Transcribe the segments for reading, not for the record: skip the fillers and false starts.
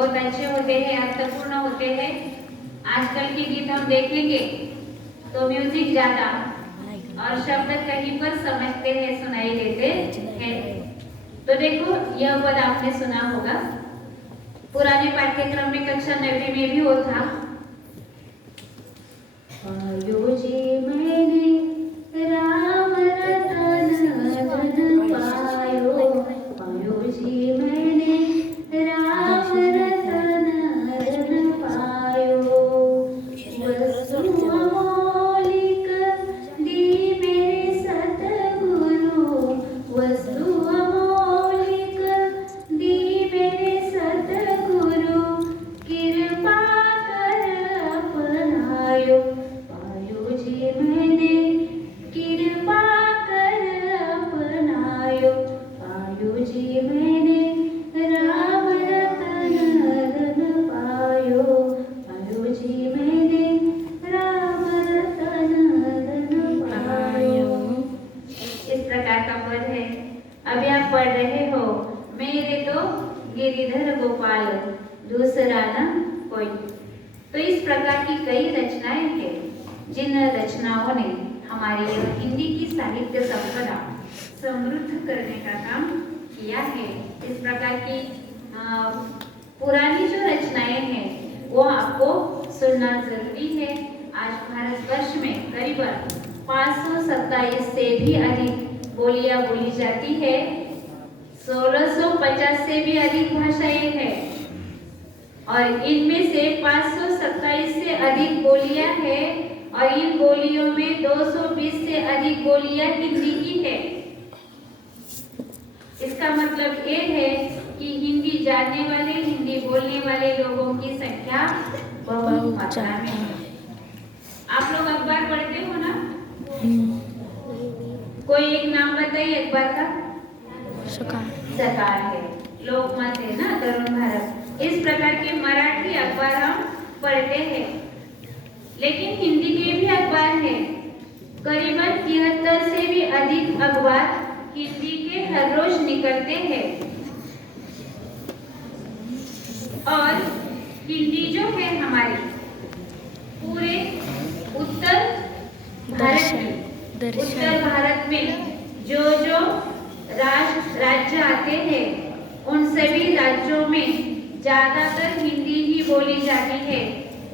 बहुत अच्छे होते हैं, अर्थपूर्ण होते हैं। आजकल के गीत हम देखेंगे तो म्यूजिक ज्यादा और शब्द कहीं पर समझते हैं, सुनाई देते हैं। तो देखो यह पद आपने सुना होगा, पुराने पाठ्यक्रम में कक्षा 9वीं में भी वो था। पायो जी मैंने राम रतन धन पायो, पायो जी मैंने राम रतन धन पायो। वस्तु अमौलिक दी मेरे सतगुरु, वस्तु अमौलिक दी मेरे सतगुरु, कृपा कर अपनायो। पायो जी मैंने कृपा कर अपनायो, पायो जी मैंने राम रतन धन पायो, पायो जी मैंने राम रतन धन पायो। इस प्रकार का पद है। अभी आप पढ़ रहे हो, मेरे तो गिरिधर गोपाल, दूसरा न कोई। तो इस प्रकार की कई रचनाएं हैं जिन रचनाओं ने हमारी हिंदी की साहित्य संपदा समृद्ध करने का काम किया है। इस प्रकार की पुरानी जो रचनाएं हैं वो आपको सुनना जरूरी है। आज भारतवर्ष में करीबन 527 से भी अधिक बोलियां बोली जाती है, 1650 से भी अधिक भाषाएं हैं और इनमें से 527 से अधिक बोलियां हैं और इन बोलियों में 220 से अधिक बोलियां हिंदी की है। इसका मतलब ये है कि हिंदी जानने वाले, हिंदी बोलने वाले लोगों की संख्या बहुत मात्रा में है। आप लोग अखबार पढ़ते हो ना? कोई एक नाम बताइए अखबार का। सरकार है, लोकमत है ना, तरुण भारत। इस प्रकार के मराठी अखबार हम पढ़ते हैं, लेकिन हिंदी के भी अखबार है। करीबन 73 से भी अधिक अखबार हिंदी के हर रोज निकलते हैं और हिंदी जो है हमारे पूरे उत्तर भारत में जो राज्य आते हैं उन सभी राज्यों में ज्यादातर हिंदी ही बोली जाती है।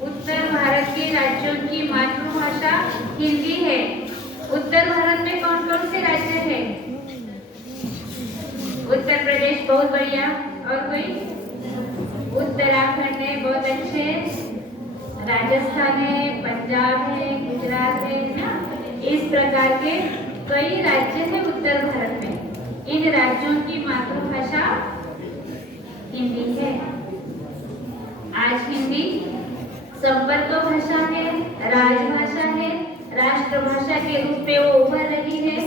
उत्तर भारत के राज्यों की मातृभाषा हिंदी है। उत्तर भारत में कौन कौन से राज्य हैं? उत्तर प्रदेश, बहुत बढ़िया। और कोई? उत्तराखंड है, बहुत अच्छे। राजस्थान है, पंजाब है, गुजरात है ना। इस प्रकार के कई राज्य हैं उत्तर भारत में। इन राज्यों की मातृभाषा हिंदी है। आज हिंदी संपर्क भाषा है, राजभाषा है, राष्ट्रभाषा के रूप में वो उभर रही है।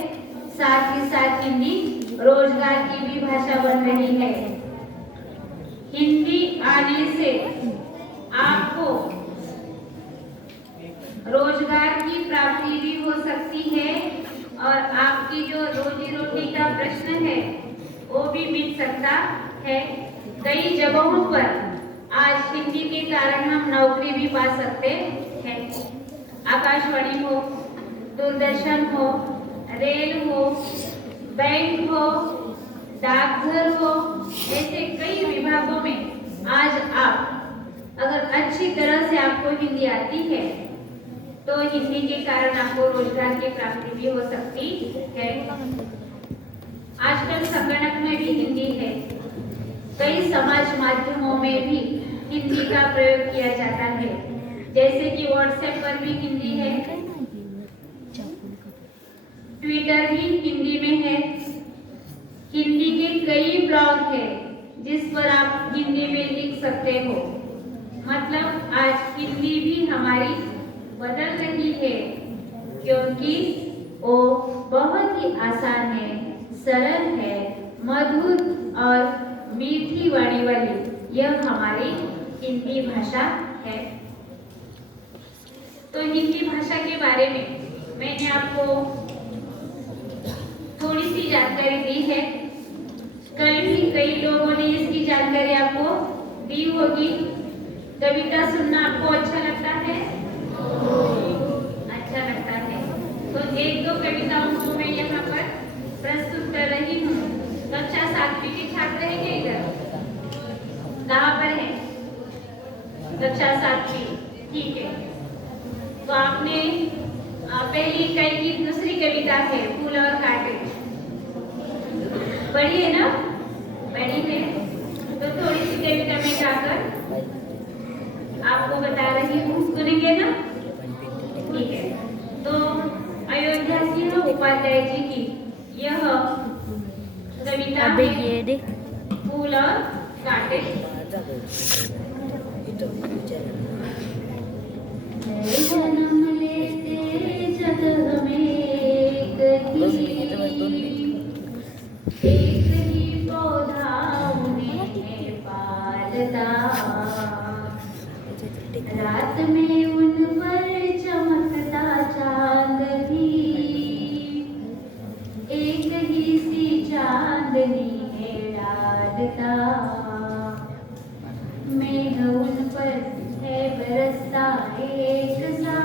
साथ ही साथ हिंदी रोजगार की भी भाषा बन रही है। हिंदी आने से आपको रोजगार की प्राप्ति भी हो सकती है और आपकी जो रोजी रोटी का प्रश्न है वो भी मिट सकता है। कई जगहों पर आज हिंदी के कारण हम नौकरी भी पा सकते हैं। आकाशवाणी हो, दूरदर्शन हो, रेल हो, बैंक हो, डाकघर हो, ऐसे कई विभागों में आज आप अगर अच्छी तरह से आपको हिंदी आती है तो हिंदी के कारण आपको रोजगार की प्राप्ति भी हो सकती है। आजकल संगणक में भी हिंदी है। कई समाज माध्यमों में भी हिंदी का प्रयोग किया जाता है, जैसे कि व्हाट्सएप पर भी हिंदी है, ट्विटर भी हिंदी में है। हिंदी के कई ब्लॉग है जिस पर आप हिंदी में लिख सकते हो। मतलब आज हिंदी भी हमारी बदल रही है, क्योंकि वो बहुत ही आसान है, सरल है, मधुर और मीठी वाणी वाली यह हमारी हिंदी भाषा है। तो हिंदी भाषा के बारे में मैंने आपको थोड़ी सी जानकारी दी है। कल भी कई लोगों ने इसकी जानकारी आपको बी होगी कविता सुनना आपको अच्छा लगता है? अच्छा लगता है। तो एक दो कविताओं को मैं यहाँ पर प्रस्तुत कर रही हूँ। कक्षा 7वीं के छात्र हैं क्या इधर? कहाँ पर है? कक्षा 7वीं, ठीक है। तो आपने पहली इकाई की दूसरी कविता है फूल और कांटे, पढ़ी है ना? पढ़ी है। तो थोड़ी सी कविता में जाकर आपको बता रही हूँ, सुनेंगे ना? ठीक है। तो अयोध्या सिंह उपाध्याय जी की यह कविता है फूल और कांटे। जन्म लेते जग में एक ही पौधा उन्हें पालता, रात में उन पर चमकता चांद भी, एक ही सी चांदनी है डालता, मेघ उन पर है बरसता एक सा,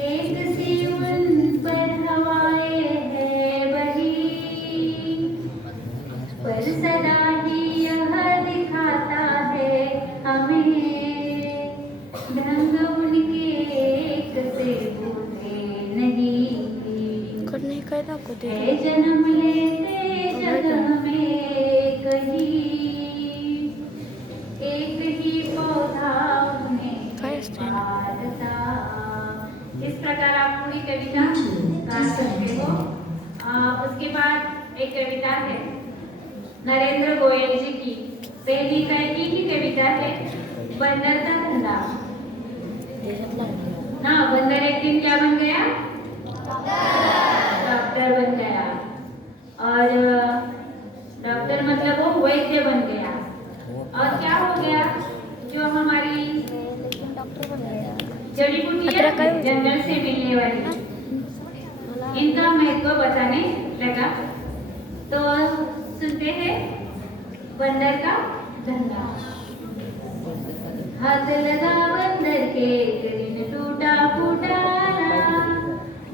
एक सी उन पर हवाएं है बही, पर सदा ही यह दिखाता है हमें ढंग उनके एक से भूले नहीं, करने का है जन्म लेते जग में कहीं, एक ही पौधा उन्हें पालता। इस प्रकार आप पूरी कविता गा सकते हो। उसके बाद एक कविता है नरेंद्र गोयल जी की, पहली इकाई की कविता है बंदर का धंधा। ना बंदर एक दिन क्या बन गया? डॉक्टर बन गया। और डॉक्टर मतलब वो वैद्य बन गया। और क्या हो गया? जो हमारी जड़ी बूटियां जंगल से मिलने वाली, इनका महत्व बताने लगा। तो सुनते हैं बंदर का धंधा। हाथ लगा बंदर के एक दिन टूटा फूटा,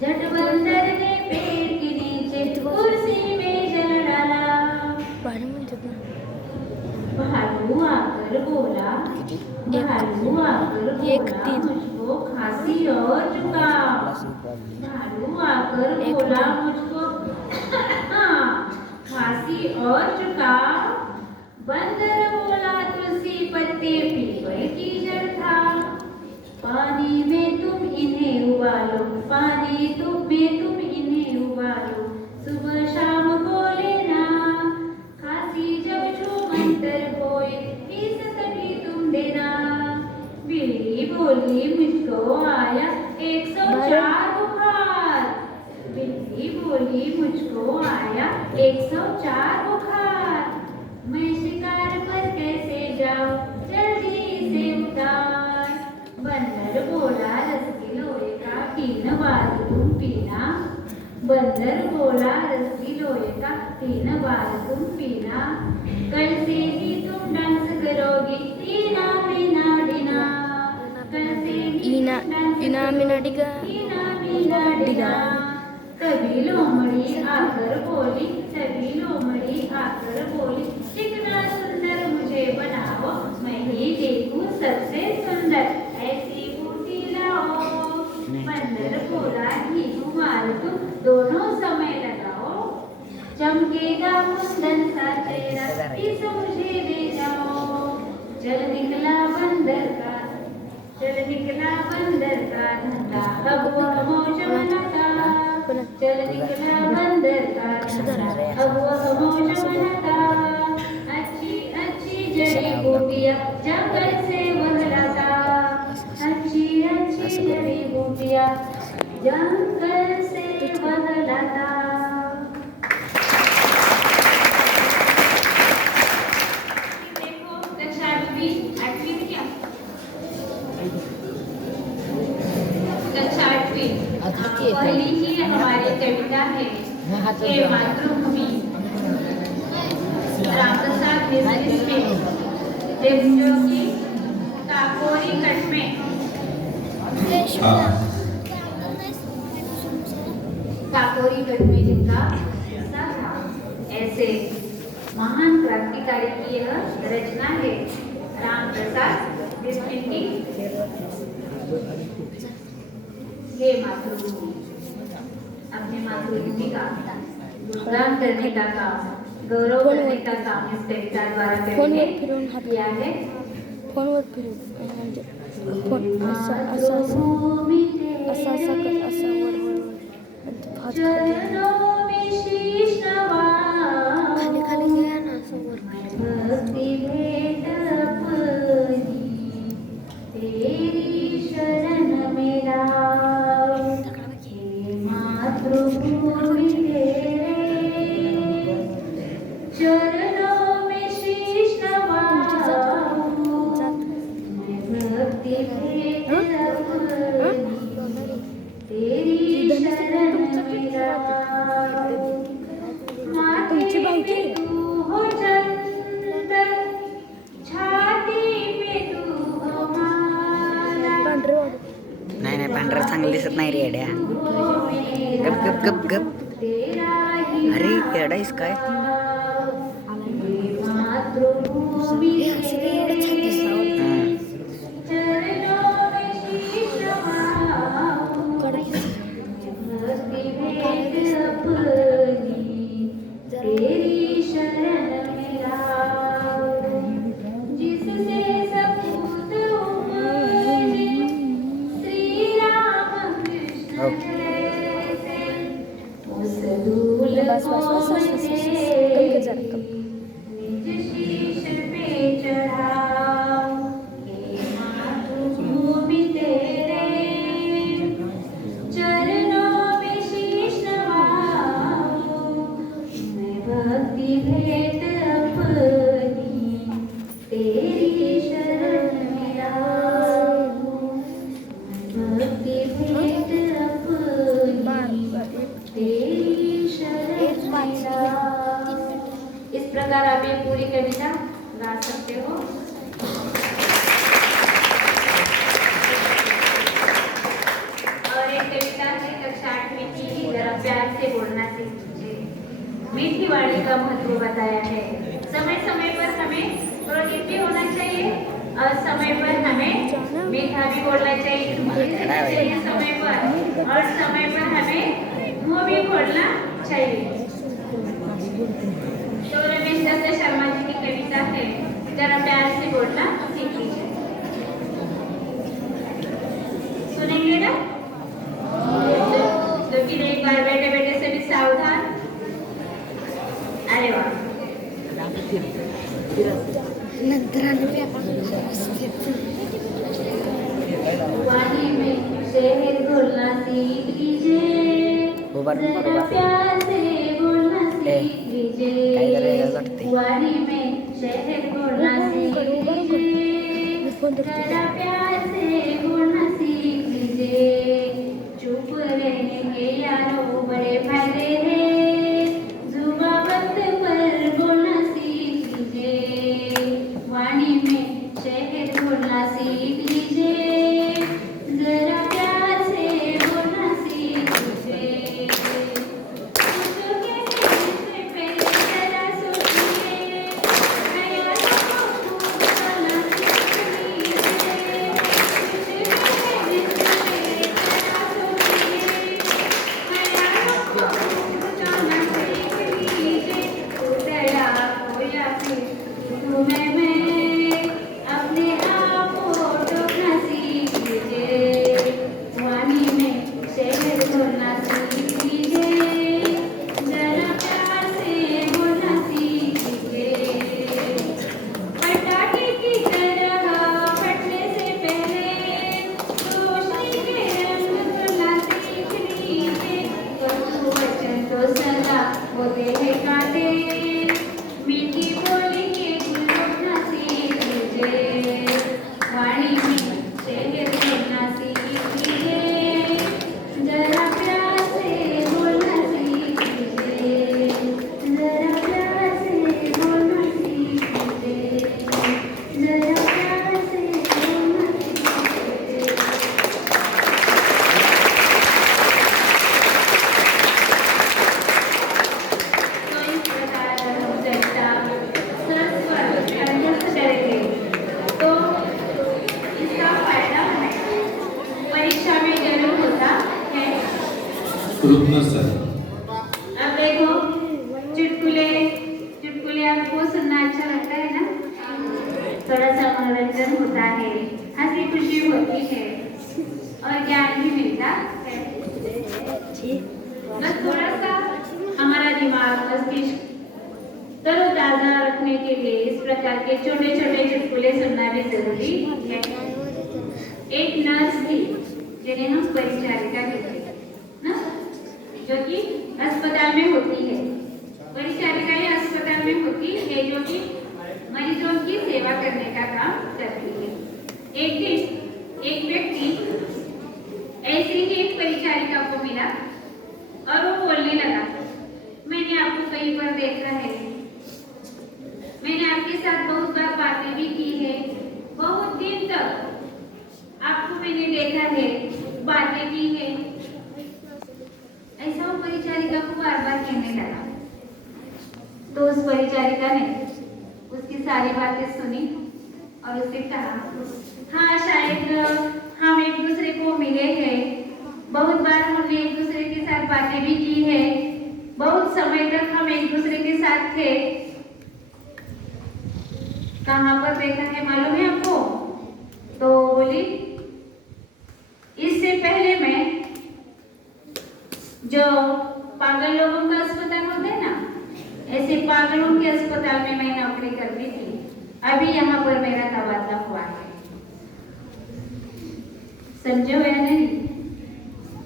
झट बंदर ने पेड़ के नीचे कुर्सी में जल डाला। भालू आकर बोला, भालू आकर बोला मुझको खांसी और जुकाम, भालू आकर बोला मुझको खांसी और जुकाम, बंदर बोला तुलसी पत्ते पीपल की जड़ था, पानी में तुम इन्हें उबालो, पानी में तुम इन्हें उबालो, सुबह शाम को लेना, खांसी जब छू मंतर होए इस तभी तुम देना। बिल्ली बोली मुझको आया 104 बुखार, बिल्ली बोली मुझको आया 104 बुखार, मैं शिकार पर कैसे जाऊं जल्दी से उतार। बंदर बोला रस की लोहे का 3 बार तुम पीना, बंदर बोला रस की लोहे का 3 बार तुम पीना, कल से ही तुम डांस करोगी ईना मीना डिना, कल से ही ईना मीना डिगा, ईना मीना डिगा। तभी लोमड़ी आकर बोली, तभी लोमड़ी आकर बोली, चिकना सुंदर मुझे बनाओ, मैं ही देखूं सबसे सुंदर, ऐसी बूटी लाओ। बंदर बोला घी मार तुम दोनों समय लगाओ, चमकेगा कुंदन सा चेहरा इस मुझे दे जाओ। चल निकला बंदर का, चल निकला बंदर का धंधा, अब वह मौज मनाता, चल निकला बंदर का धंधा, अब वह मौज मनाता। अच्छी अच्छी जड़ी बूटियां जंगल से वह लाता, अच्छी अच्छी जड़ी बूटियां जंगल से वह लाता। देखो कक्षा 8वीं में क्या? कक्षा 8वीं पहली ही हमारी कविता है हे मातृभूमि। राम प्रसाद जो कि काकोरी कट में काकोरी कट में जिनका हिस्सा था, ऐसे महान क्रांतिकारी की यह रचना है। राम प्रसाद बिस्मिल की हे मातृभूमि। अपने मातृभूमि का गुणगान करने का काम, गौरव करने का काम इस कविता द्वारा किया है। चरणों में शीश नवाऊं, भक्ति भेंट अपनी, तेरी शरण में लाऊं। हे मातृभूमि तेरे चरणों में शीश नवाऊं, भक्ति भेंट अपनी, तेरी शरण में लाऊं। माथे पे तू हो चंदन, छाती पे तू हो माला, नाही पांढरा चांगलं दिसत नाही रे येड्या. गप गप गप गप. अरे येडा आहेस काय? मातृभूमि तेरी शरण में लाऊं। जिससे सपूत उपजे श्री राम कृष्ण जैसे, उस दूल को निज शीश पे चढ़ाऊं। हे मातृभूमि तेरे चरणों में शीश नवाऊं, मैं भक्ति भेंट अपनी, तेरी शरण में लाऊं। मैं भक्ति भेंट अपनी, तेरी शरण में लाऊं। इस प्रकार आप ये पूरी कविता गा सकते हो। और एक कविता है कक्षा 8वीं की, जरा प्यार से बोलना सीखिए। मीठी वाणी का महत्व बताया है। समय समय पर हमें प्रोजेक्ट भी होना चाहिए और समय पर हमें मीठा भी बोलना चाहिए समय पर, और समय पर हमें मुंह भी खोलना चाहिए। तो रमेश दत्त शर्मा जी की कविता है, जरा प्यार से बोलना सीख लीजिए। सुनेंगे ना? लेकिन एक बार बैठे बैठे से भी सावधान। अरे वाह। वाणी में शहर बोलना सीख लीजिए, जरा प्यार से बोलना सीख लीजिए। वाणी में शहर बोलना सीख लीजिए, जरा प्यार से बोलना सीख लीजिए। चुप रहने के यारों बड़े फायदे हैं, जुबां वक्त पर बोलना सीख लीजिए। वाणी में शहर बोलना सीख लीजिए, जरा प्यार से बोलना सीख लीजिए। कुछ कहने से पहले जरा सोचिए, ख्यालों को खूब करना सीख लीजिए। कुछ कहने से पहले जरा सोचिए, ख्यालों को खूब करना सीख लीजिए। उतरा खोया फिर तुम्हें मैं अपने आप को टोकना सीख लीजिए। वाणी में शहर बोलना सीख लीजिए, जरा प्यार से बोलना सीख लीजिए। पटाखे की तरह फटने से पहले रोशनी के रंग करना सीख लीजिए। कटु वचन तो सदा होते हैं कांटे, मीठी बोली के गुल रोकना सीख लीजिए। वाणी में शहर बोलना सीख लीजिए, जरा प्यार से बोलना सीख लीजिए, जरा प्यार से बोलना सीख थोड़ा सा मनोरंजन होता है, हंसी खुशी होती है और ज्ञान भी मिलता है। बस थोड़ा सा हमारा दिमाग मस्तिष्क तरोताजा रखने के लिए इस प्रकार के छोटे छोटे चुटकुले सुनना भी जरूरी है। एक नर्स थी जिन्हें हम परिचारिका कहते हैं ना, जो कि अस्पताल में होती है। परिचारिकाएं अस्पताल में होती है जो कि मरीजों की सेवा करने का काम करती है। एक दिन एक व्यक्ति ऐसे ही एक परिचारिका को मिला और वो बोलने लगा, मैंने आपको कहीं पर देखा है, मैंने आपके साथ बहुत बार बातें भी की है, बहुत दिन तक आपको मैंने देखा है, बातें की है। ऐसा वो परिचारिका को बार बार कहने लगा। तो उस परिचारिका ने उसकी सारी बातें सुनी और उससे कहा, हाँ शायद हम एक दूसरे को मिले हैं, बहुत बार हमने एक दूसरे के साथ बातें भी की है, बहुत समय तक हम एक दूसरे के साथ थे। कहाँ पर देखा है मालूम है आपको? तो बोली, इससे पहले मैं जो पागल लोगों का अस्पताल होता है ना, ऐसे पागलों के अस्पताल में मैं नौकरी करती थी, अभी यहाँ पर मेरा तबादला हुआ है। समझो या नहीं?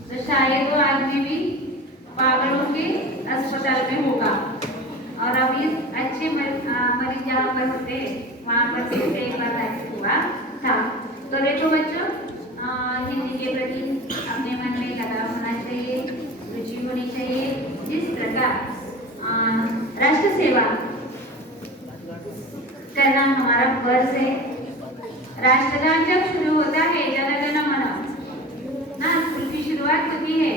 तो शायद वो आदमी भी पागलों के अस्पताल में होगा और अभी अच्छे मरीज जहाँ पर होते वहाँ पर से एक बार दाखिल हुआ था। तो देखो बच्चों, हिंदी के प्रति अपने मन में लगाव होना चाहिए, रुचि होनी चाहिए। जिस प्रकार राष्ट्र सेवा करना हमारा फर्ज है। राष्ट्रगान जब शुरू होता है, जन गण मन ना, स्कूल की शुरुआत होती है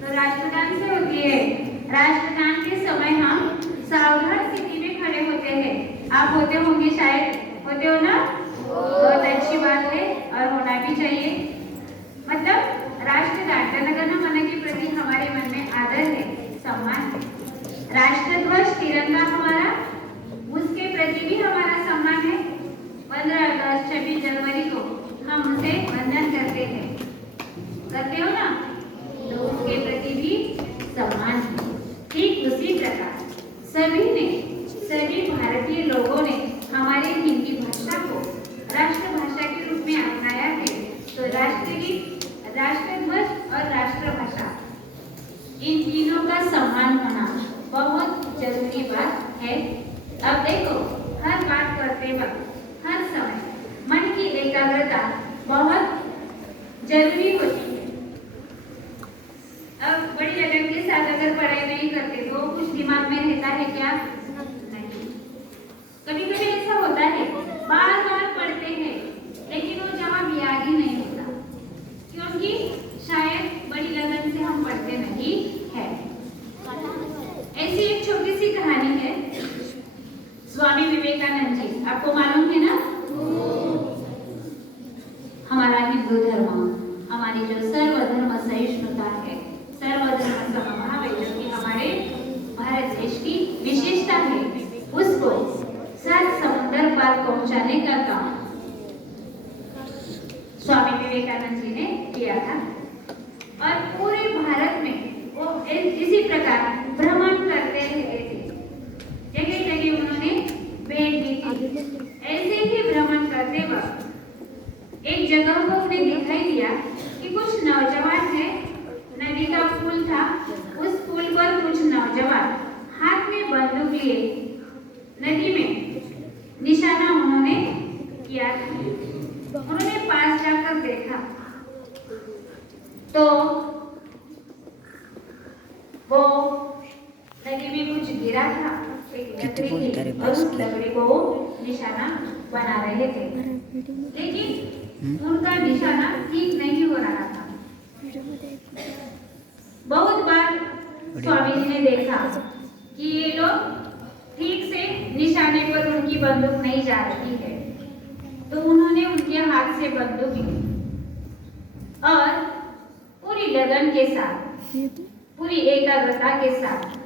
तो राष्ट्रगान से होती है। राष्ट्रगान के समय हम सावधान स्थिति में खड़े होते हैं। आप होते होंगे, शायद होते हो ना? बहुत अच्छी बात है और होना भी चाहिए। मतलब राष्ट्रगान जन गण मन के प्रति हमारे मन में आदर है, सम्मान है। राष्ट्रध्वज तिरंगा हमारा, उसके प्रति भी हमारा सम्मान है। 15 अगस्त 26 जनवरी को हम उसे वंदन करते हैं, करते हो ना? तो उसके प्रति भी सम्मान है। ठीक उसी प्रकार सभी भारतीय लोगों ने हमारे हिंदी भाषा को राष्ट्रभाषा के रूप में अपनाया है। तो राष्ट्रगीत, राष्ट्रध्वज और राष्ट्रभाषा, इन तीनों का सम्मान होना बहुत जरूरी बात है। अब देखो, हर बात करते वक्त, हर समय मन की एकाग्रता बहुत जरूरी होती है। अब बड़ी लगन के साथ अगर पढ़ाई नहीं करते तो कुछ दिमाग में रहता है क्या? नहीं। कभी कभी ऐसा होता है, बार बार पढ़ते हैं लेकिन वो जवाब याद ही नहीं होता, क्योंकि शायद बड़ी लगन से हम पढ़ते नहीं है। ऐसी एक छोटी सी कहानी है। स्वामी विवेकानंद जी, आपको मालूम है ना? हमारा हिंदू धर्म, हमारी जो सर्वधर्म सहिष्णुता है, सर्वधर्म समभाव है, जो कि हमारे भारत देश की विशेषता है, उसको 7 समुद्र पार पहुंचाने का काम स्वामी विवेकानंद जी ने किया था। और पूरे भारत में वो इसी प्रकार भ्रमण करते रहते थे, जगह जगह उन्होंने भेंट दी थी। ऐसे ही भ्रमण करते वक्त एक जगह को उन्हें दिखाई दिया कि कुछ नौजवान है, नदी का पुल था, उस पुल पर कुछ नौजवान हाथ में बंदूक लिए नदी में निशाना उन्होंने किया था। उन्होंने पास जाकर देखा तो वो नदी में कुछ गिरा था, एक लकड़ी थी और उस लकड़ी को निशाना बना रहे थे, लेकिन उनका निशाना ठीक नहीं हो रहा था। बहुत बार स्वामी जी ने देखा कि ये लोग ठीक से निशाने पर उनकी बंदूक नहीं जा रही है, तो उन्होंने उनके हाथ से बंदूक ली और पूरी लगन के साथ, पूरी एकाग्रता के साथ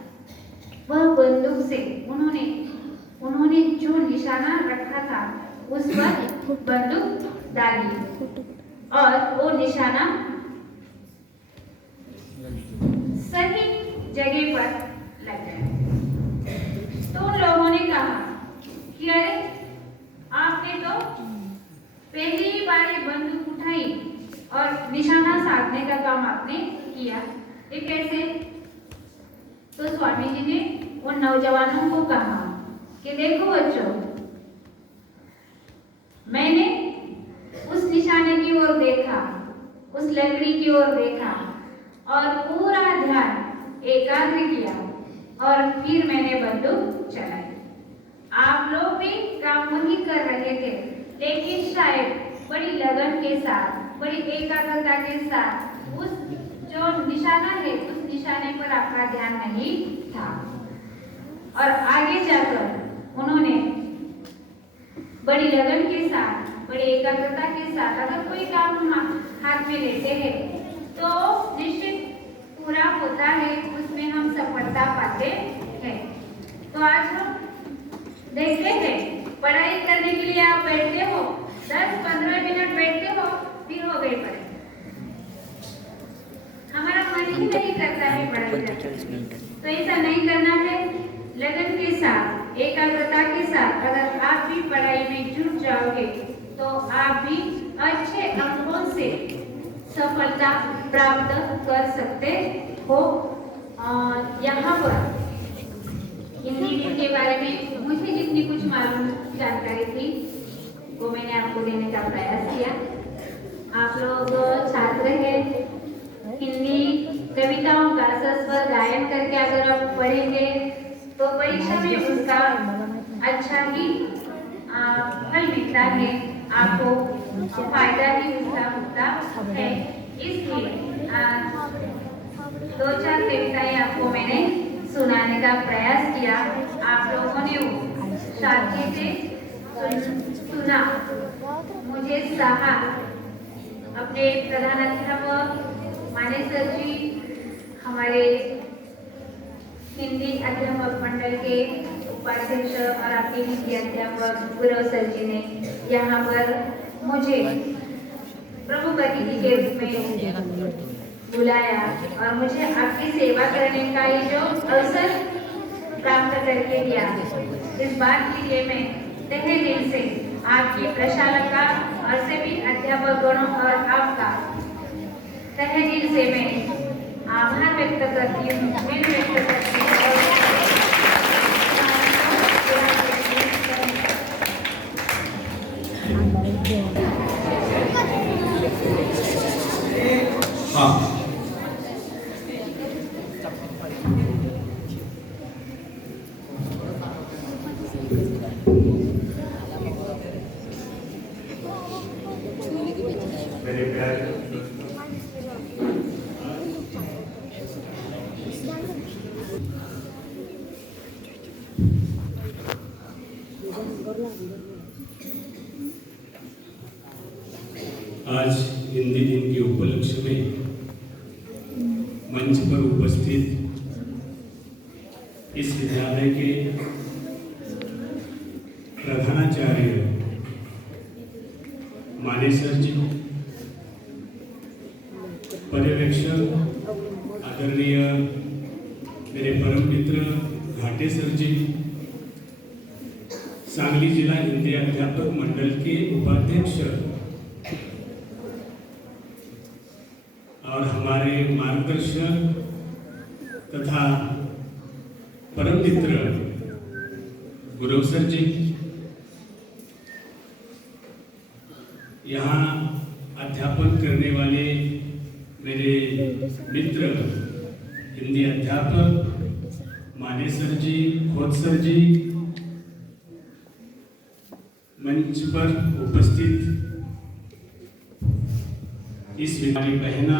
वह बंदूक से उन्होंने जो निशाना रखा था उस पर बंदूक दागी और वो निशाना सही जगह पर लग गया। तो उन लोगों ने कहा कि अरे आपने तो पहली बार ये बंदूक उठाई और निशाना साधने का काम आपने किया, ये कैसे? तो स्वामी जी ने उन नौजवानों को कहा कि देखो बच्चों, मैंने उस निशाने की ओर देखा, उस लकड़ी की ओर देखा और पूरा ध्यान एकाग्र किया और फिर मैंने बंदूक चलाई। आप लोग भी काम वही कर रहे थे, लेकिन शायद बड़ी लगन के साथ, बड़ी एकाग्रता के साथ उस जो निशाना है उस निशाने पर आपका ध्यान नहीं था। और आगे जाकर उन्होंने बड़ी लगन के साथ, बड़ी एकाग्रता के साथ अगर कोई काम हम हाथ में लेते हैं तो निश्चित पूरा होता है, उसमें हम सफलता पाते हैं। तो आज हम देखते हैं, पढ़ाई करने के लिए आप बैठते हो, 10-15 मिनट बैठते हो, फिर हो गई पढ़ाई, हमारा मन ही नहीं करता है पढ़ाई करने। तो ऐसा नहीं करना है, लगन के साथ, एकाग्रता के साथ अगर आप भी पढ़ाई में जुट जाओगे तो आप भी अच्छे अंकों से सफलता प्राप्त कर सकते हो। यहाँ पर हिंदी दिन के बारे में मुझे जितनी कुछ मालूम जानकारी थी वो मैंने आपको देने का प्रयास किया। आप लोग छात्र हैं, हिंदी कविताओं का सस्वर गायन करके अगर आप पढ़ेंगे तो परीक्षा में उसका अच्छा ही फल मिलता है, आपको फायदा ही उसका होता है। इसलिए 2-4 कविताएं आपको मैंने सुनाने का प्रयास किया, आप लोगों ने वो शांति से सुना। मुझे सहा अपने प्रधान अध्यापक मानेसर जी, हमारे हिंदी अध्यापक मंडल के उपाध्यक्ष और आपके हिंदी अध्यापक गुरव सर जी ने यहाँ पर मुझे प्रमुख अतिथि के रूप में बुलाया और मुझे आपकी सेवा करने का ये जो अवसर प्राप्त करके दिया, इस बात के लिए मैं तहे दिल से आपकी प्रशालका और सभी अध्यापक गणों और आपका तहे दिल से मैं आभार व्यक्त करती हूँ, ऋण व्यक्त करती हूँ। हाँ, मेरे प्यारे आज हिंदी दिन के उपलक्ष्य में मंच पर उपस्थित इस विद्यालय के प्रधानाचार्य मानेसर जी, पर्यवेक्षक आदरणीय मेरे परम मित्र घाटे सर जी, सांगली जिला हिंदी अध्यापक मंडल के उपाध्यक्ष और हमारे मार्गदर्शक तथा परम मित्र गुरव सर जी, यहाँ अध्यापन करने वाले मेरे मित्र हिंदी अध्यापक मानेसर जी, खोत सर जी, मंच पर उपस्थित इस विद्यालय बहना,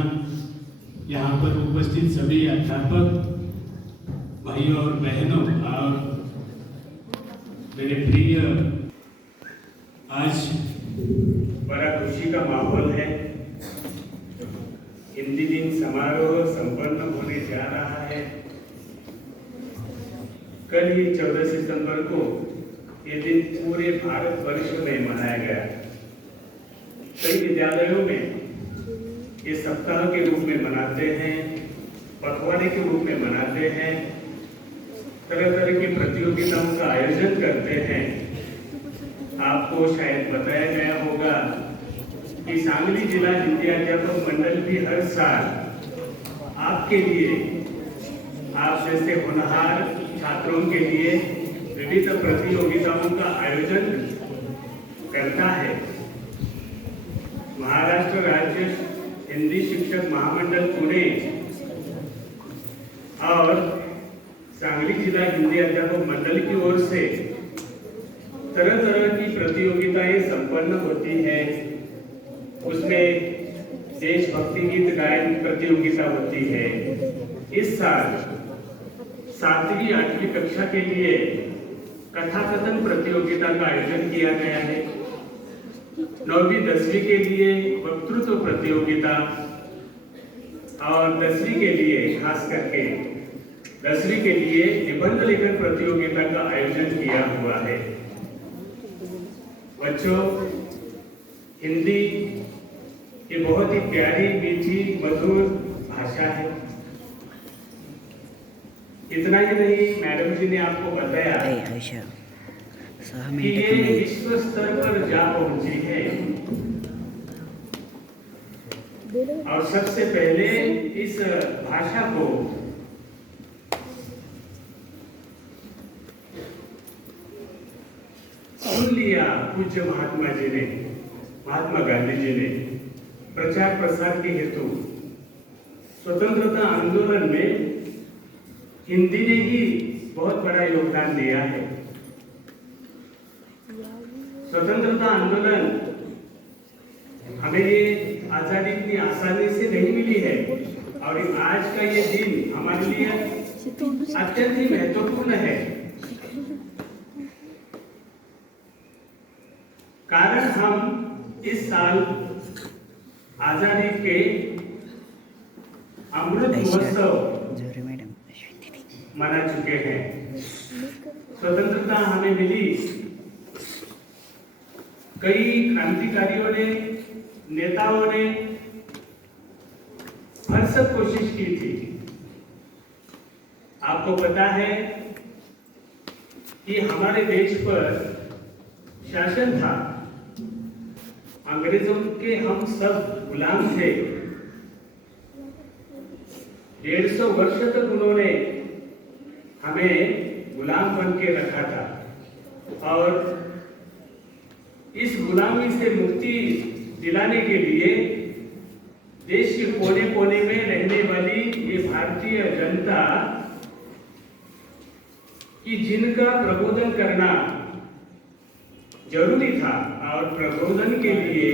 यहाँ पर उपस्थित सभी अध्यापक भाइयों और बहनों और मेरे प्रिय, आज बड़ा खुशी का माहौल है। हिंदी दिन समारोह संपन्न होने जा रहा है। कल ही 14 सितंबर को ये दिन पूरे भारतवर्ष में मनाया गया। कई विद्यालयों में ये सप्ताह के रूप में मनाते हैं, पखवाड़े के रूप में मनाते हैं, तरह तरह की प्रतियोगिताओं का आयोजन करते हैं। आपको शायद बताया गया होगा कि सांगली जिला हिंदी अध्यापक मंडल भी हर साल आपके लिए, आप जैसे होनहार छात्रों के लिए विविध प्रतियोगिताओं का आयोजन करता है। महाराष्ट्र राज्य हिंदी शिक्षक महामंडल पुणे और सांगली जिला हिंदी अध्यापक मंडल की ओर से तरह तरह की प्रतियोगिताएं संपन्न होती है। उसमें देशभक्ति गीत गायन प्रतियोगिता होती है। इस साल 7वीं 8वीं कक्षा के लिए कथाकथन प्रतियोगिता का आयोजन किया गया है। 9वीं 10वीं के लिए वक्तृत्व प्रतियोगिता और 10वीं के लिए, खास करके 10वीं के लिए निबंध लेखन प्रतियोगिता का आयोजन किया हुआ है। बच्चों, हिंदी ये बहुत ही प्यारी, मीठी, मधुर भाषा है। इतना ही नहीं, मैडम जी ने आपको बताया कि ये विश्व स्तर पर जा पहुंची है और सबसे पहले इस भाषा को सुन लिया पूज्य महात्मा जी ने, महात्मा गांधी जी ने प्रचार प्रसार के हेतु स्वतंत्रता आंदोलन में हिंदी ने ही बहुत बड़ा योगदान दिया है। स्वतंत्रता आंदोलन हमें ये आजादी इतनी आसानी से नहीं मिली है और आज का ये दिन हमारे लिए अत्यंत ही महत्वपूर्ण है। कारण हम इस साल आजादी के अमृत महोत्सव मना चुके हैं। स्वतंत्रता हमें मिली, कई क्रांतिकारियों ने, नेताओं ने भरसक कोशिश की थी। आपको पता है कि हमारे देश पर शासन था, अंग्रेजों के हम सब गुलाम थे। 150 वर्ष तक उन्होंने हमें गुलाम बन के रखा था और इस गुलामी से मुक्ति दिलाने के लिए देश के कोने कोने में रहने वाली ये भारतीय जनता कि जिनका प्रबोधन करना जरूरी था और प्रबोधन के लिए,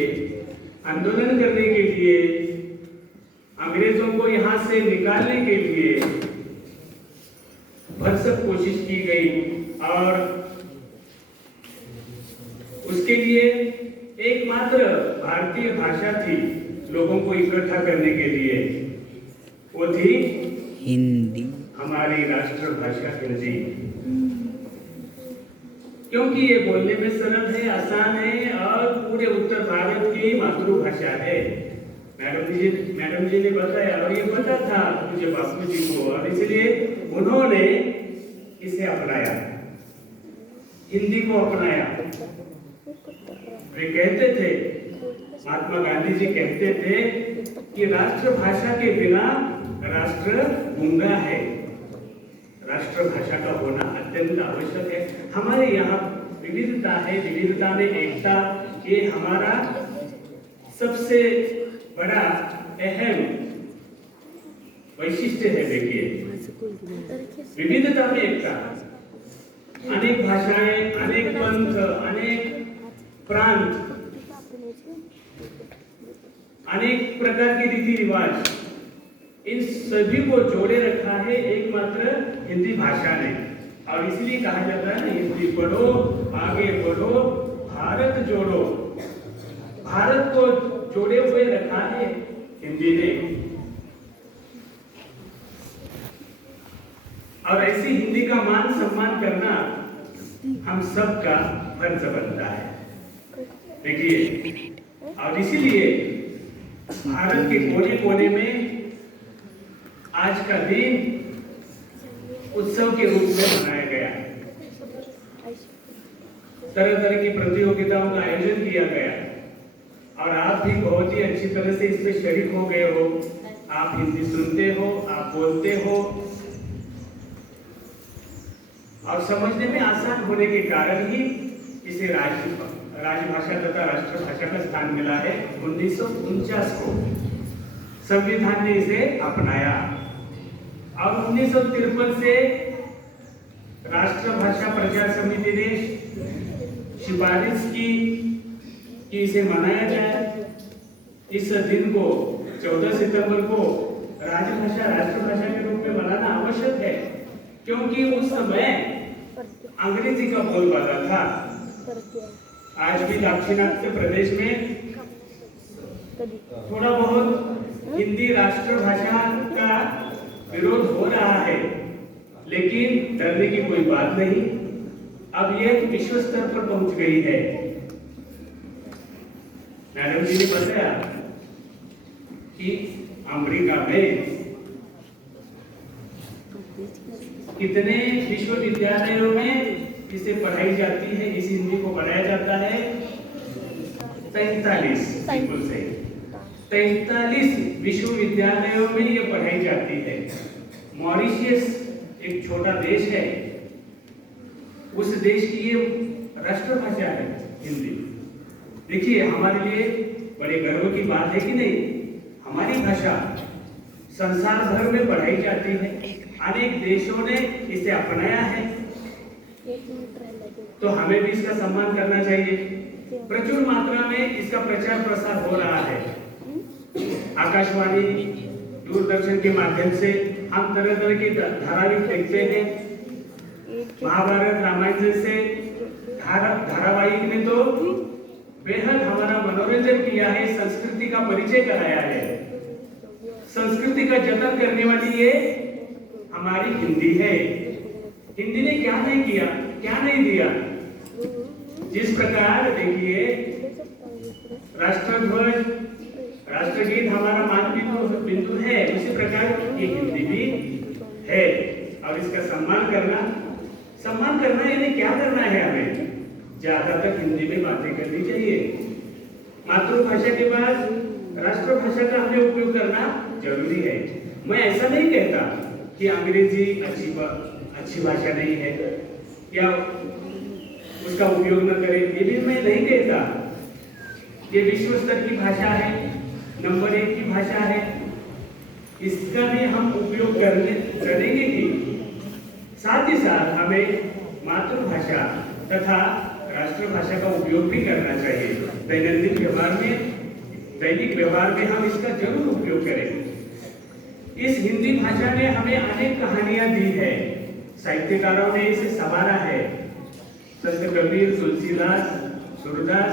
आंदोलन करने के लिए, अंग्रेजों को यहाँ से निकालने के लिए भरसक कोशिश की गई और उसके लिए एकमात्र भारतीय भाषा थी लोगों को इकट्ठा करने के लिए, वो थी हिंदी, हमारी राष्ट्रभाषा हिंदी। क्योंकि ये बोलने में सरल है, आसान है और पूरे उत्तर भारत की मातृभाषा है। मैडम जी ने बताया और ये पता था मुझे बापू जी को, और इसलिए उन्होंने इसे अपनाया, हिंदी को अपनाया। वे कहते थे, महात्मा गांधी जी कहते थे कि राष्ट्रभाषा के बिना राष्ट्र गूंगा है। राष्ट्रभाषा का होना अत्यंत आवश्यक है। हमारे यहाँ विविधता है, विविधता में एकता, ये हमारा सबसे बड़ा अहम वैशिष्ट्य है। देखिए, विविधता में एकता, अनेक भाषाएं, अनेक पंथ, अनेक प्रांत, अनेक प्रकार के रीति रिवाज, इन सभी को जोड़े रखा है एकमात्र हिंदी भाषा ने। और इसलिए कहा जाता है ना, हिंदी पढ़ो, आगे बढ़ो, भारत जोड़ो। भारत को जोड़े हुए रखा है हिंदी ने। और ऐसी हिंदी का मान सम्मान करना हम सबका फर्ज बनता है। देखिए, और इसीलिए भारत के कोने कोने में आज का दिन उत्सव के रूप में मनाया गया। तरह तरह की प्रतियोगिताओं का आयोजन किया गया और आप भी बहुत ही अच्छी तरह से इसमें शरीक हो गए हो। आप हिंदी सुनते हो, आप बोलते हो और समझने में आसान होने के कारण ही इसे राजभाषा तथा राष्ट्रभाषा का स्थान मिला है। 1949 को संविधान ने इसे अपनाया और 1953 से राष्ट्रभाषा प्रचार समिति ने सिफारिश की कि इसे मनाया जाए। इस दिन को 14 सितंबर को राजभाषा राष्ट्रभाषा के रूप में मनाना आवश्यक है, क्योंकि उस समय अंग्रेजी का बोलबाला था। आज भी दाक्षिणात्य प्रदेश में थोड़ा बहुत हिंदी राष्ट्रभाषा का विरोध हो रहा है, लेकिन डरने की कोई बात नहीं। अब यह विश्व स्तर पर पहुंच गई है। मैडम जी ने बताया कि अमेरिका में कितने विश्वविद्यालयों में इसे पढ़ाई जाती है, इस हिंदी को पढ़ाया जाता है। 43 बिल्कुल सही, 43 विश्वविद्यालयों में ये पढ़ाई जाती है। मॉरिशियस एक छोटा देश है, उस देश की ये राष्ट्रभाषा है हिंदी। देखिए, हमारे लिए बड़े गर्व की बात है कि नहीं, हमारी भाषा संसार भर में पढ़ाई जाती है। अनेक देशों ने इसे अपनाया है, तो हमें भी इसका सम्मान करना चाहिए। प्रचुर मात्रा में इसका प्रचार प्रसार हो रहा है। आकाशवाणी, दूरदर्शन के माध्यम से हम तरह तरह की धारावाहिक देखते हैं। महाभारत, रामायण जैसे धारावाहिक ने तो बेहद हमारा मनोरंजन किया है, संस्कृति का परिचय कराया है। संस्कृति का जतन करने वाली ये हमारी हिंदी है। हिंदी ने क्या नहीं किया, क्या नहीं दिया। जिस प्रकार देखिए, राष्ट्रध्वज, राष्ट्रगीत हमारा मान बिंदु है, उसी प्रकार ये हिंदी भी है। और इसका सम्मान करना यानी क्या करना है, हमें ज्यादातर हिंदी में बातें करनी चाहिए। मातृभाषा के बाद राष्ट्रभाषा का हमें उपयोग करना जरूरी है। मैं ऐसा नहीं कहता कि अंग्रेजी अच्छी भाषा नहीं है या उसका उपयोग न करें, ये भी मैं नहीं कहता। ये विश्व स्तर की भाषा है, नंबर 1 की भाषा है, इसका भी हम उपयोग करेंगे ही। साथ ही साथ हमें मातृभाषा तथा राष्ट्रभाषा का उपयोग भी करना चाहिए। दैनिक व्यवहार में हम इसका जरूर उपयोग करें। इस हिंदी भाषा ने हमें अनेक कहानियां दी है, साहित्यकारों ने इसे संवारा है। संत कबीर, तुलसीदास, सूरदास,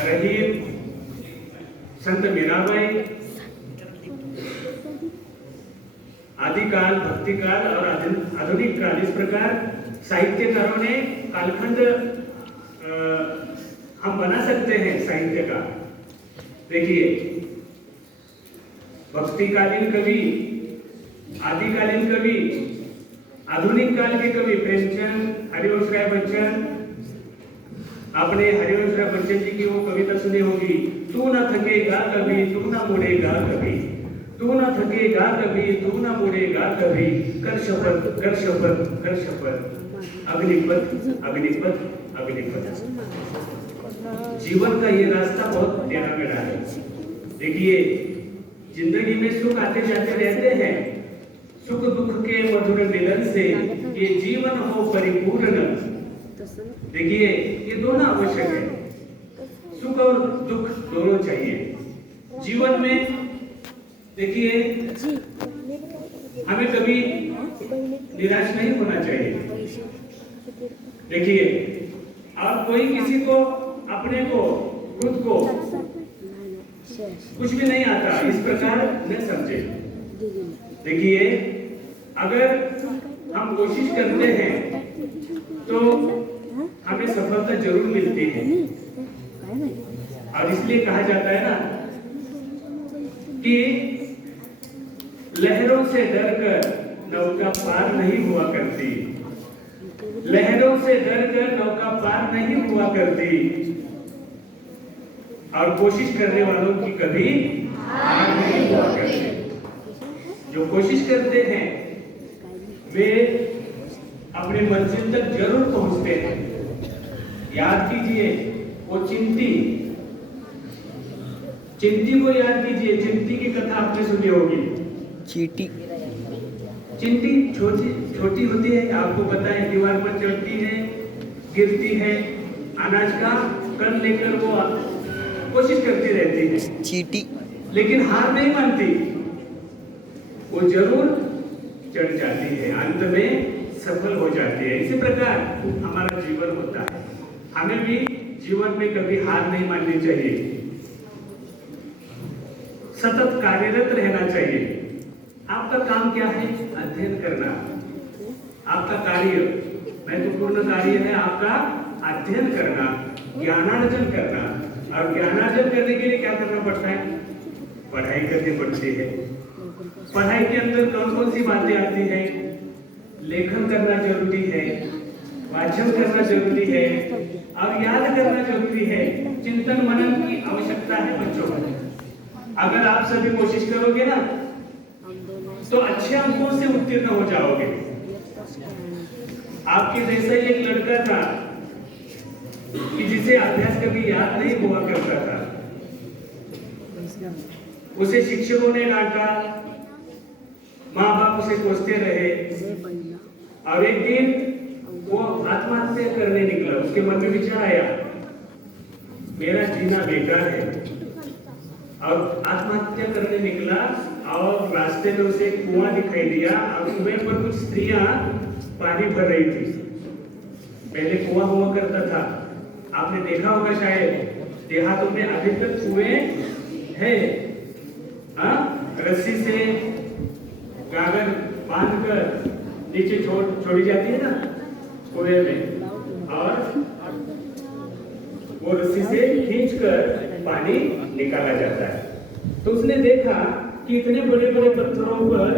रहीम, संत मीराबाई, आदिकाल, भक्तिकाल और आधुनिक काल, इस प्रकार साहित्यकारों ने कालखंड हम बना सकते हैं साहित्य का। देखिए, भक्तिकालीन कवि, आदिकालीन कवि, आधुनिक काल के कवि प्रेमचंद, हरिवंश राय बच्चन। आपने हरिवंश राय बच्चन जी की वो कविता सुनी होगी, तू न थकेगा कभी, तू न मुड़ेगा कभी, तू न थकेगा कभी, तू न मुड़ेगा कभी, कर शपथ, कर शपथ, कर शपथ, अग्निपथ, अग्निपथ, अग्निपथ। जीवन का ये रास्ता बहुत टेढ़ा मेढ़ा है। देखिए, जिंदगी में सुख आते जाते रहते हैं, सुख दुख के मधुर मिलन से ये जीवन हो परिपूर्ण। देखिए, ये दोनों आवश्यक है, सुख और दुख दोनों चाहिए जीवन में। देखिए, हमें कभी निराश नहीं होना चाहिए। देखिए, और कोई किसी को, अपने को, खुद को कुछ भी नहीं आता, इस प्रकार न समझे। देखिए, अगर हम कोशिश करते हैं तो हमें सफलता जरूर मिलती है। और इसलिए कहा जाता है ना कि लहरों से डरकर नौका पार नहीं हुआ करती, लहरों से डरकर नौका पार नहीं हुआ करती, और कोशिश करने वालों की कभी हार नहीं हुआ करती। जो कोशिश करते हैं वे अपने मंजिल तक जरूर पहुंचते हैं। याद कीजिए वो चिंटी को याद कीजिए, चिंटी की कथा आपने सुनी होगी। चीटी चिंटी छोटी होती है, आपको पता है, दीवार पर चढ़ती है, गिरती है, अनाज का कण लेकर वो कोशिश करती रहती है, चीटी, लेकिन हार नहीं मानती, वो जरूर चढ़ जाती है, अंत में सफल हो जाती है। इसी प्रकार हमारा जीवन होता है, हमें भी जीवन में कभी हार नहीं माननी चाहिए, सतत कार्यरत रहना चाहिए। आपका काम क्या है? अध्ययन करना। आपका कार्य, महत्वपूर्ण कार्य है आपका अध्ययन करना, ज्ञानार्जन करना। और ज्ञानार्जन करने के लिए क्या करना पड़ता है? पढ़ाई करनी पड़ती है। पढ़ाई के अंदर कौन कौन सी बातें आती हैं? लेखन करना जरूरी है, वाचन करना जरूरी है, और याद करना जरूरी है। चिंतन मनन की आवश्यकता है बच्चों को। अगर आप सभी कोशिश करोगे ना तो अच्छे अंकों से उत्तीर्ण हो जाओगे। आपके जैसा ही एक लड़का था कि जिसे अभ्यास कभी याद नहीं हुआ करता था, उसे शिक्षकों ने डांटा, माँ बाप उसे कोसते रहे, और एक दिन वो आत्महत्या करने निकला। उसके मन में विचार आया मेरा जीना बेकार है, और आत्महत्या करने निकला। और रास्ते में उसे एक कुआं दिखाई दिया, और कुएं पर कुछ स्त्रियां पानी भर रही थी। पहले कुआं हुआ करता था, आपने देखा होगा शायद देहातों में अभी तक कुएं है। रस्सी से गागर बांधकर नीचे छोड़ी जाती है ना कुएं में, और वो रस्सी से खींचकर पानी निकाला जाता है। तो उसने देखा कि इतने बड़े बड़े पत्थरों पर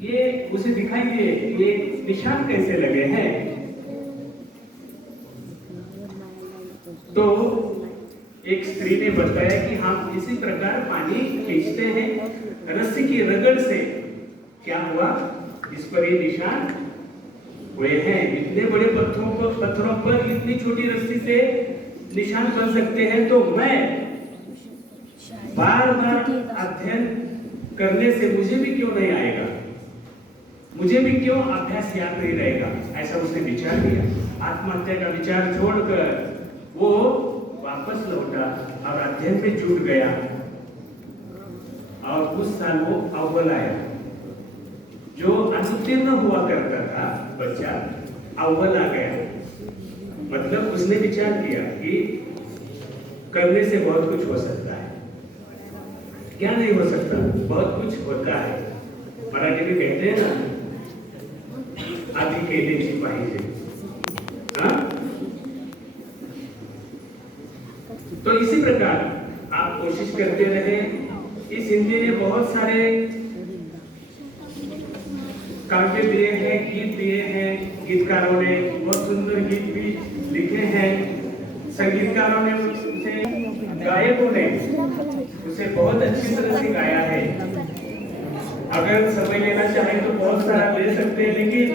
ये उसे दिखाई दिए, ये निशान कैसे लगे हैं। तो एक स्त्री ने बताया कि हम इसी प्रकार पानी खींचते हैं रस्सी की रगड़ से। क्या हुआ? इस पर ये निशान हुए हैं। इतने बड़े पत्थरों पर इतनी छोटी रस्सी से निशान बन सकते हैं, तो मैं बार बार अध्ययन करने से मुझे भी क्यों नहीं आएगा, मुझे भी क्यों अभ्यास याद नहीं रहेगा। ऐसा उसने विचार किया। आत्महत्या का विचार छोड़कर वो वापस लौटा और अध्ययन में जुट गया, और उस साल वो अव्वल आया। जो अनुत्तीर्ण हुआ करता था बच्चा, अव्वल आ गया। मतलब उसने विचार किया कि करने से बहुत कुछ हो सकता है। क्या नहीं हो सकता? बहुत कुछ होता है। मराठी में कहते हैं ना, आधी केलेची पाहिजे। तो इसी प्रकार आप कोशिश करते रहे। इस हिंदी ने बहुत सारे काव्य दिए हैं, गीत दिए हैं, गीतकारों ने बहुत सुंदर गीत भी लिखे हैं, संगीतकारों ने उसे, गायकों ने उसे बहुत अच्छी तरह से गाया है। अगर समय लेना चाहे तो बहुत सारा ले सकते हैं, लेकिन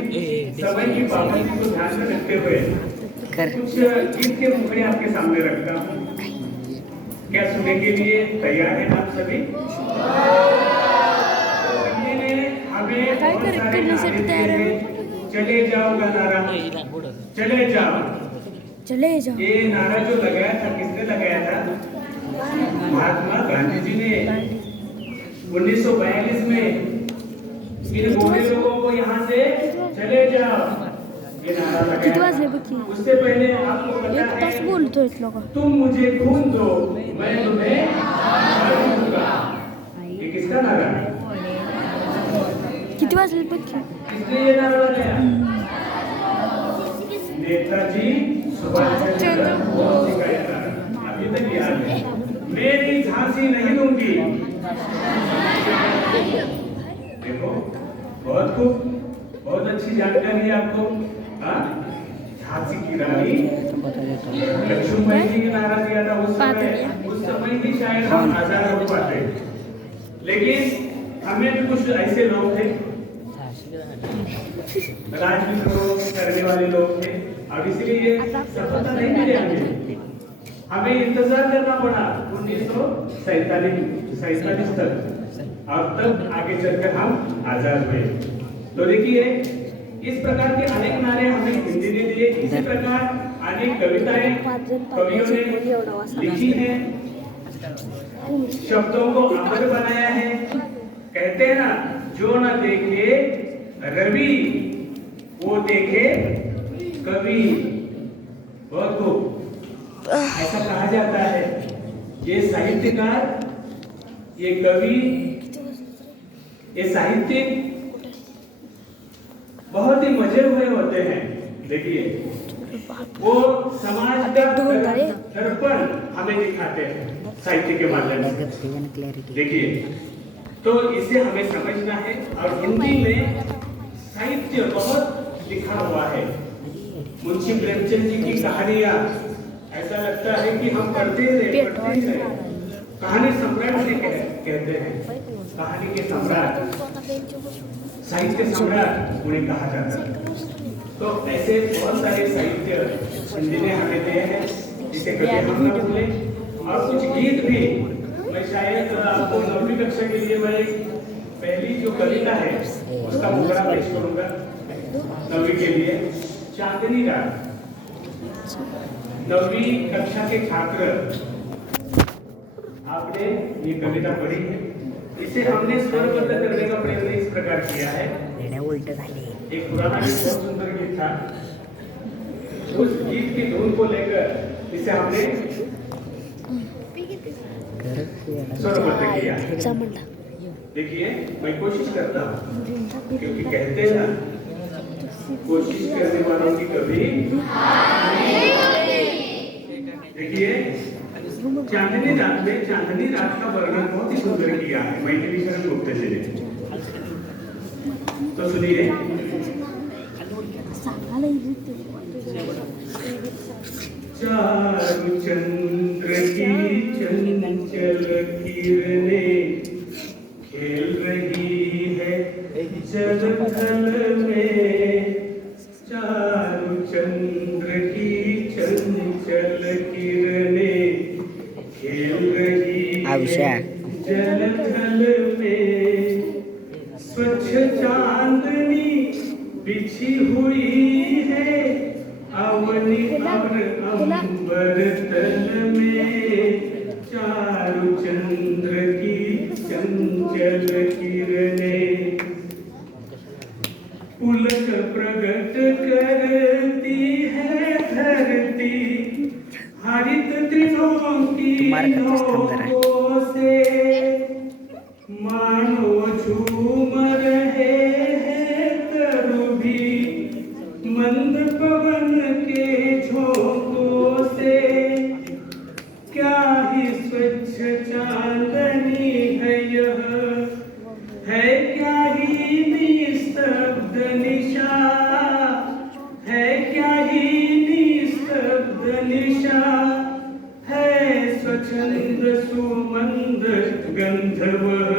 समय की पाबंदी को ध्यान में रखते हुए कुछ गीत के टुकड़े आपके सामने रखता हूँ। क्या सुनने के लिए तैयार हैं आप सभी? हमें बहुत सारे नारे दिए हैं। चले जाओ का नारा, चले जाओ, चले जाओ। ये नारा जो लगाया था, किसने लगाया था? महात्मा गांधी जी ने 1942 में इन गोरे लोगों को यहाँ से चले जाओ ये नारा लगाया। उससे पहले आपको पता है, तुम मुझे खून दो मैं तुम्हें मार दूंगा। ये किसका नारा है? किसने ये नारा लगाया? नेताजी सुभाष चंद्र बोस जी का ये नारा अभी तक याद है। मेरी झांसी नहीं दूंगी। देखो बहुत खूब, बहुत अच्छी जानकारी है आपको। हाँ, झांसी की रानी लक्ष्मीबाई जी ने नारा दिया था उस समय ही शायद हम आजाद हो पाते, लेकिन हमें भी कुछ ऐसे लोग थे, राजनीति करने वाले लोग थे, और इसलिए ये सफलता नहीं मिली हमें इंतजार करना पड़ा 1947 तक, और तब आगे चलकर हम आजाद हुए। तो देखिए इस प्रकार के अनेक नारे हमें हिंदी ने दिए, इसी प्रकार अनेक कविताएं कवियों ने लिखी हैं, शब्दों को अमर बनाया है। कहते हैं ना, जो न देखे रवि वो देखे कवि। बहुत खूब, ऐसा कहा जाता है। ये साहित्यकार, ये कवि, ये साहित्यिक बहुत ही मजे हुए होते हैं। देखिए वो समाज का दर्पण हमें दिखाते हैं साहित्य के माध्यम से। देखिए तो इसे हमें समझना है, और हिंदी में साहित्य बहुत लिखा हुआ है। मुंशी प्रेमचंद जी की कहानियां ऐसा लगता है कि हम पढ़ते रहे। कहानी सम्राट से कहते हैं, कहानी के सम्राट, साहित्य सम्राट उन्हें कहा जाता है। तो ऐसे बहुत सारे साहित्य हिंदी ने हमें दिए हैं, जिसे कभी हम न भूलें। और कुछ गीत भी मैं शायद आपको 9वीं कक्षा के लिए मैं पहली जो कविता है उसका मुखड़ा पेश करूंगा 9वीं के लिए। चांदनी रात। 9वीं कक्षा के छात्र आपने ये कविता पढ़ी है। इसे हमने स्वरबद्ध करने का प्रयत्न इस प्रकार किया है। एक पुराना गीत, बहुत सुंदर गीत था, उस गीत की धुन को लेकर इसे हमने स्वरबद्ध किया। देखिए मैं कोशिश करता हूँ, क्योंकि कहते हैं ना, कोशिश करने वालों की कभी। देखिए चांदनी रात में, चांदनी रात का वर्णन बहुत ही सुंदर किया है मैथिली शरण गुप्त जी ने। तो सुनिए, चारु चंद्र की चंचल किरणें खेल रही है जल थल में। चारु चंद्र की चंचल किरणें खेल रही है जल थल में। स्वच्छ चांदनी बिछी हुई है अवनी और अंबर तल में। चारु चंद्र की चंचल किरणें पुलक प्रगट करती है धरती हरित तृणों की नोकों से। मानो झूम रहे हैं तरु भी मंद पवन के झोंकों से। क्या ही स्वच्छ चांदनी है यह, है क्या ही निस्तब्ध निशा, है क्या ही निस्तब्ध निशा। है स्वच्छंद सुमंद गंध वह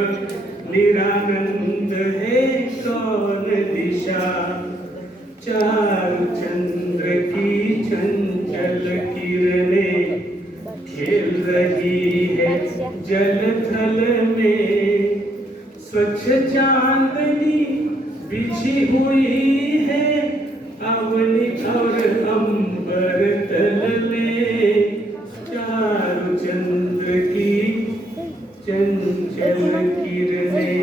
निरानंद है कौन दिशा। चारु चंद्र की चंचल किरणें खेल रही है जल थल में। स्वच्छ चांदनी बिछी हुई है अवनी और अंबर तल में। चारु चंद्र की चंचल किरणें।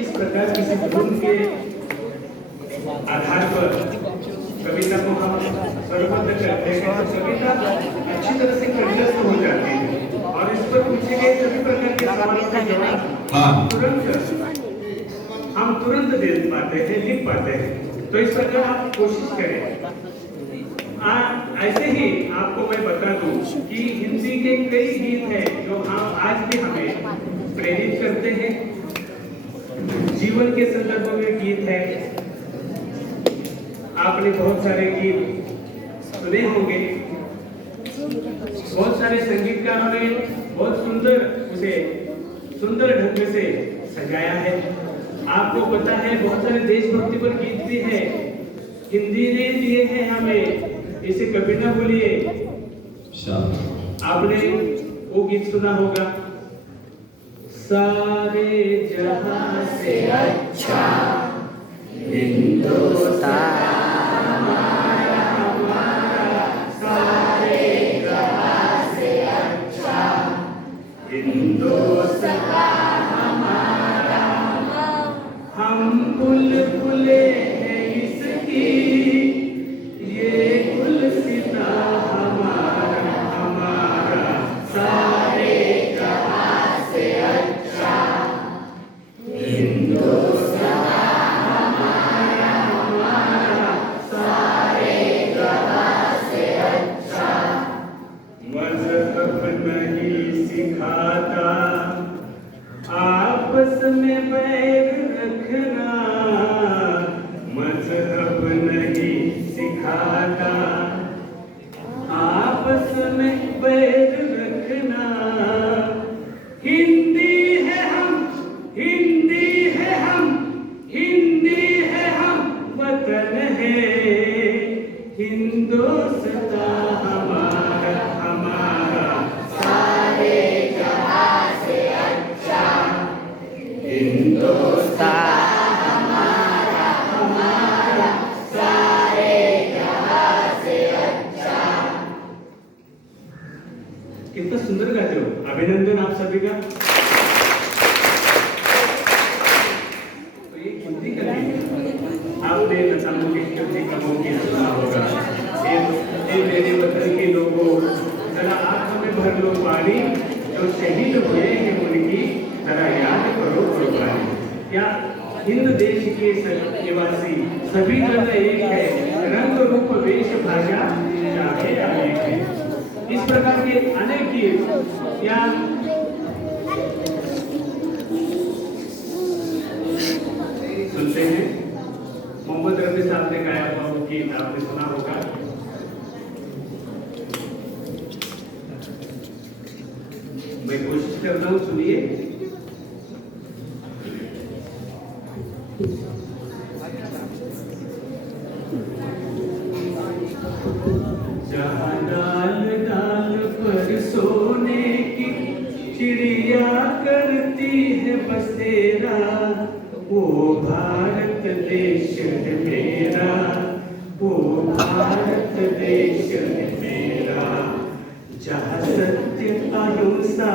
इस प्रकार किसी धुन के आधार पर कविता को हम स्वरबद्ध करते हैं, तो कविता अच्छी तरह से कंठस्थ हो जाती है। और इस पर कुछ पूछे गए सभी प्रकार के सवालों का जवाब हम तुरंत दे पाते हैं, लिख पाते हैं। तो इस प्रकार आप कोशिश करें। ऐसे ही आपको मैं बता दूं कि हिंदी के कई गीत हैं जो हम आज भी हमें प्रेरित करते हैं। जीवन के संदर्भ में गीत है। आपने बहुत सारे गीत सुने होंगे। बहुत सारे संगीतकारों ने बहुत सुंदर ढंग से सजाया है। आपको पता है बहुत सारे देशभक्ति पर गीत भी है, हिंदी ने दिए हैं हमें, इसे कभी ना भूलिए। आपने वो गीत सुना होगा, सारे जहां से अच्छा हिंदुस्तान हमारा, सारे जहां से अच्छा हिंदुस्तान हमारा। हम बुलबुले हैं इसकी, ये गुलसिता हमारा, सारे जहां से अच्छा हिंदुस्तान हमारा, सारे जहां से अच्छा। मज़हब नहीं सिखाता आपस में बैर रखना, मज़हब नहीं सिखाता आपस में बैर रखना। हिंदी है हम, हिंदी है हम, हिंदी है हम, वतन है हिंदुस्तान हमारा, सारे जहां से अच्छा हिंदुस्तान हमारा, सारे जहां से अच्छा। कितना सुंदर गाते हो, अभिनंदन आप सभी का। तो ये हिंदी का गीत आपने लता मंगेशकर जी का गीत सुना होगा, ये मेरे वतन के लोगों जरा आंख में भर लो पानी, जो शहीद हुए हैं उनकी जरा याद करो कुर्बानी। या हिंद देश के निवासी सभी जन एक है, रंग रूप वेश भाषा चाहे अनेक है। इस प्रकार के अनेक गीत या सुनते हैं। मोहम्मद रफी साहब ने गाया हुआ वो गीत आपने सुना होगा। मैं कोशिश करता हूँ, सुनिए। जहाँ डाल डाल पर सोने की चिड़िया करती है बसेरा, वो भारत देश है मेरा, वो भारत देश है मेरा। जहाँ सत्य अहिंसा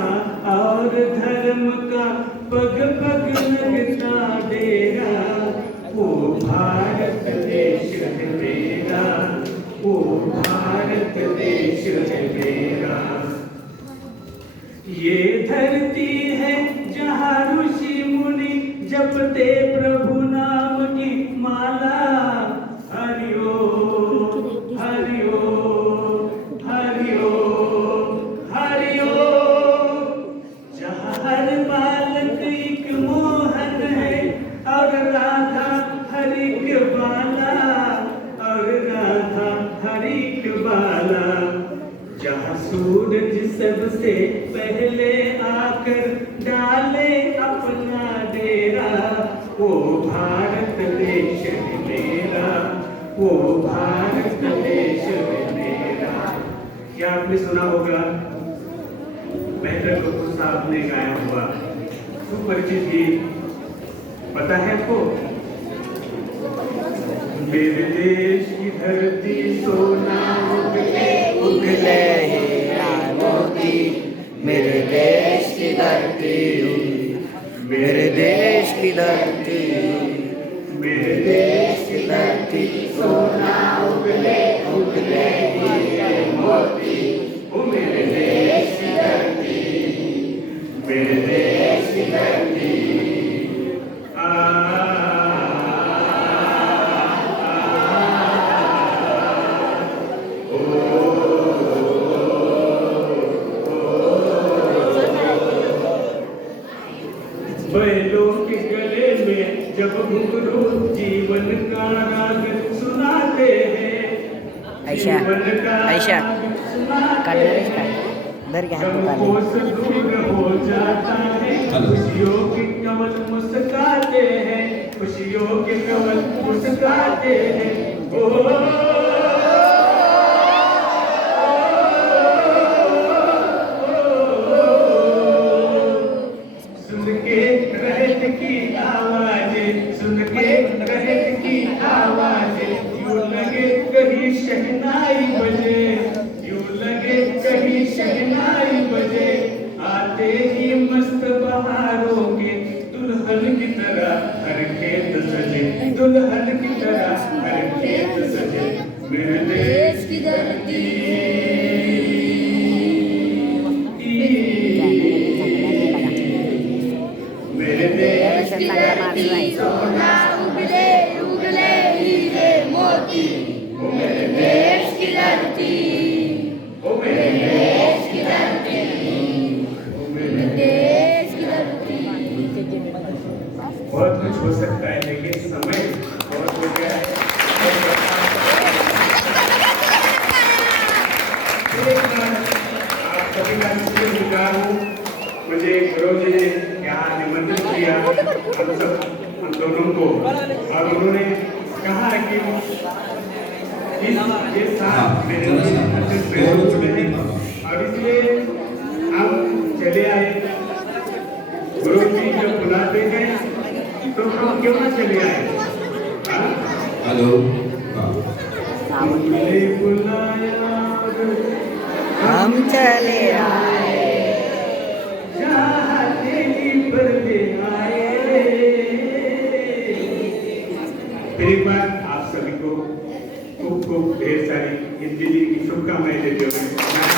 और धर्म का पग पग लगता डेरा, वो भारत देश है मेरा, वो भारत देश है मेरा। ये धरती है जहाँ ऋषि मुनि जपते प्रभु नाम की माला। हरि ओम, हरि ओम, हरि ओम, हरि ओम। जहाँ हर बालक एक मोहन है और राधा हरि के बाला, और राधा हरि के बाला। जहाँ सूरज सबसे पहले आकर डाले अपना डेरा, वो भारत देश है मेरा, वो भारत देश है मेरा। क्या आपने सुना होगा, मेहतर कपूर साहब ने गाया हुआ सुपरिचित गीत, पता है आपको? मेरे देश की धरती सोना उगले उगले हीरा मोती, मेरे देश की धरती, मेरे देश की धरती, मेरे देश की धरती सोना उगले उगले हीरे मोती, ओ मेरे देश की धरती। आयशा आयशा काढणार आहेस काय दर घ्या गमों से दूर हो जाता है खुशियों के कमल मुस्कुराते हैं खुशियों के कमल मुस्कुराते हैं सुन के रहत की आवाज़ें सुन के रहत की आवाज़ें यूं लगे कहीं शहनाई बजे यूं लगे कहीं शहनाई बजे आते ही मस्त बहारों के दुल्हन की तरह हर खेत सजे दुल्हन की तरह हर खेत सजे मेरे देश की धरती मेरे देश की धरती सोना उगले उगले हीरे मोती ओ मेरे देश की धरती ओ मेरे देश की धरती ओ मेरे देश की धरती बहुत कुछ हो सकता है लेकिन समय बहुत हो गया है आप सभी का स्वीकार हूँ मुझे गुरुजी ने यहाँ निमंत्रित किया हम दोनों को और उन्होंने कहा कि ये साथ मेरे लिए और इसलिए हम चले आए गुरुजी जब बुलाते हैं तो हम क्यों ना चले आए हेलो हमने बुलाया हम चले आए पर ले आए फिर एक बार आप सभी को खूब खूब ढेर सारी हिंदी की शुभकामनाएं देते हुए